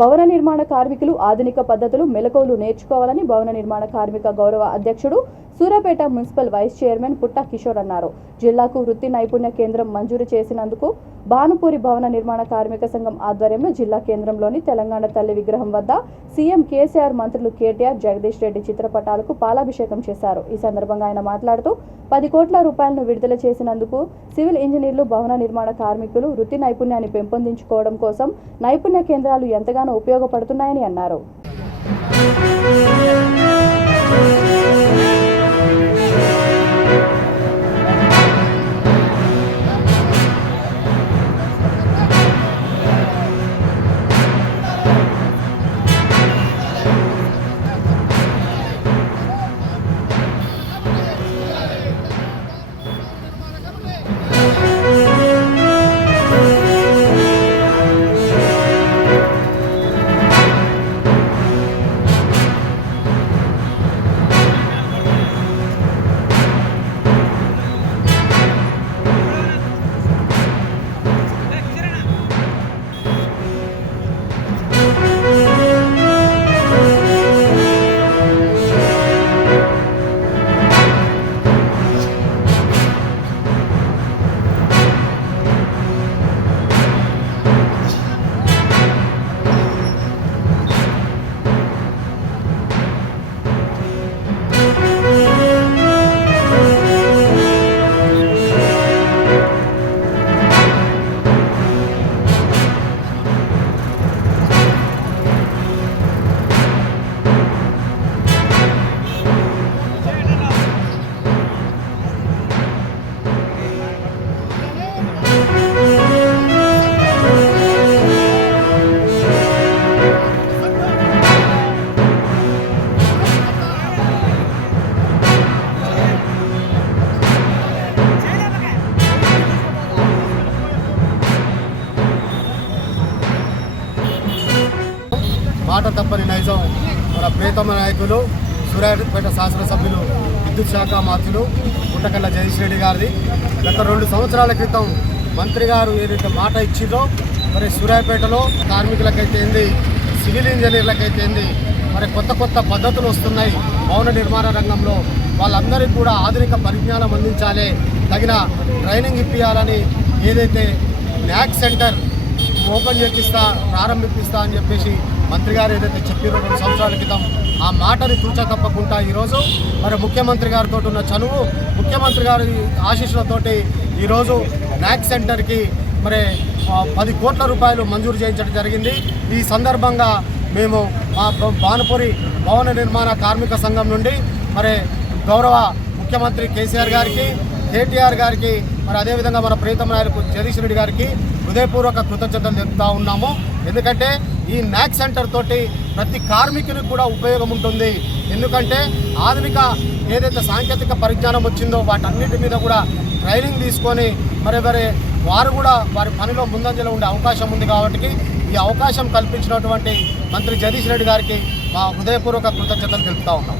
భవన నిర్మాణ కార్మికులు ఆధునిక పద్ధతులు మెలకువలు నేర్చుకోవాలని భవన నిర్మాణ కార్మిక గౌరవ అధ్యక్షుడు సూర్యాపేట మున్సిపల్ వైస్ చైర్మన్ పుట్ట కిషోర్ అన్నారు. జిల్లాకు వృత్తి నైపుణ్య కేంద్రం మంజూరు చేసినందుకు భానుపూరి భవన నిర్మాణ కార్మిక సంఘం ఆధ్వర్యంలో జిల్లా కేంద్రంలోని తెలంగాణ తల్లి విగ్రహం వద్ద సీఎం కేసీఆర్, మంత్రులు కేటీఆర్, జగదీష్ రెడ్డి చిత్రపటాలకు పాలాభిషేకం చేశారు. ఈ సందర్భంగా ఆయన మాట్లాడుతూ 10 కోట్ల రూపాయలను విడుదల చేసినందుకు సివిల్ ఇంజనీర్లు, భవన నిర్మాణ కార్మికులు వృత్తి నైపుణ్యాన్ని పెంపొందించుకోవడం కోసం నైపుణ్య కేంద్రాలు ఎంతగానో ఉపయోగపడుతున్నాయని అన్నారు. మాట తప్పని నైజం మన ప్రియతమ నాయకులు సూర్యాపేట శాసనసభ్యులు విద్యుత్ శాఖ మంత్రులు పుట్టకల్ల జగదీష్ రెడ్డి గారిది గత 2 సంవత్సరాల క్రితం మంత్రి గారు ఏదైతే మాట ఇచ్చిందో మరి సూర్యాపేటలో కార్మికులకైతే ఏంది, సివిల్ ఇంజనీర్లకైతే ఏంది, మరి కొత్త పద్ధతులు వస్తున్నాయి. భవన నిర్మాణ రంగంలో వాళ్ళందరికీ కూడా ఆధునిక పరిజ్ఞానం అందించాలి, తగిన ట్రైనింగ్ ఇప్పించాలని ఏదైతే న్యాక్ సెంటర్ ఓపెన్ ప్రారంభిస్తా అని చెప్పేసి మంత్రి గారు ఏదైతే చెప్పారో 2 సంవత్సరాల క్రితం ఆ మాటని తూచా తప్పకుండా ఈరోజు మరి ముఖ్యమంత్రి గారితో ఉన్న చనువు, ముఖ్యమంత్రి గారి ఆశీస్సులతోటి ఈరోజు న్యాక్ సెంటర్కి మరి 10 కోట్ల రూపాయలు మంజూరు చేయించడం జరిగింది. ఈ సందర్భంగా మేము మా భానుపూరి భవన నిర్మాణ కార్మిక సంఘం నుండి మరి గౌరవ ముఖ్యమంత్రి కేసీఆర్ గారికి, కేటీఆర్ గారికి, మరి అదేవిధంగా మన ప్రియతమ నాయకులు జగదీష్ రెడ్డి గారికి హృదయపూర్వక కృతజ్ఞతలు చెప్తా ఉన్నాము. ఎందుకంటే ఈ న్యాక్ సెంటర్ తోటి ప్రతి కార్మికునికి కూడా ఉపయోగం ఉంటుంది. ఎందుకంటే ఆధునిక ఏదైతే సాంకేతిక పరిజ్ఞానం వచ్చిందో వాటన్నిటి మీద కూడా ట్రైనింగ్ తీసుకొని మరి వారు కూడా వారి పనిలో ముందంజలో ఉండే అవకాశం ఉంది. కాబట్టి ఈ అవకాశం కల్పించినటువంటి మంత్రి జగదీష్ రెడ్డి గారికి మా హృదయపూర్వక కృతజ్ఞతలు తెలుపుతా ఉన్నాం.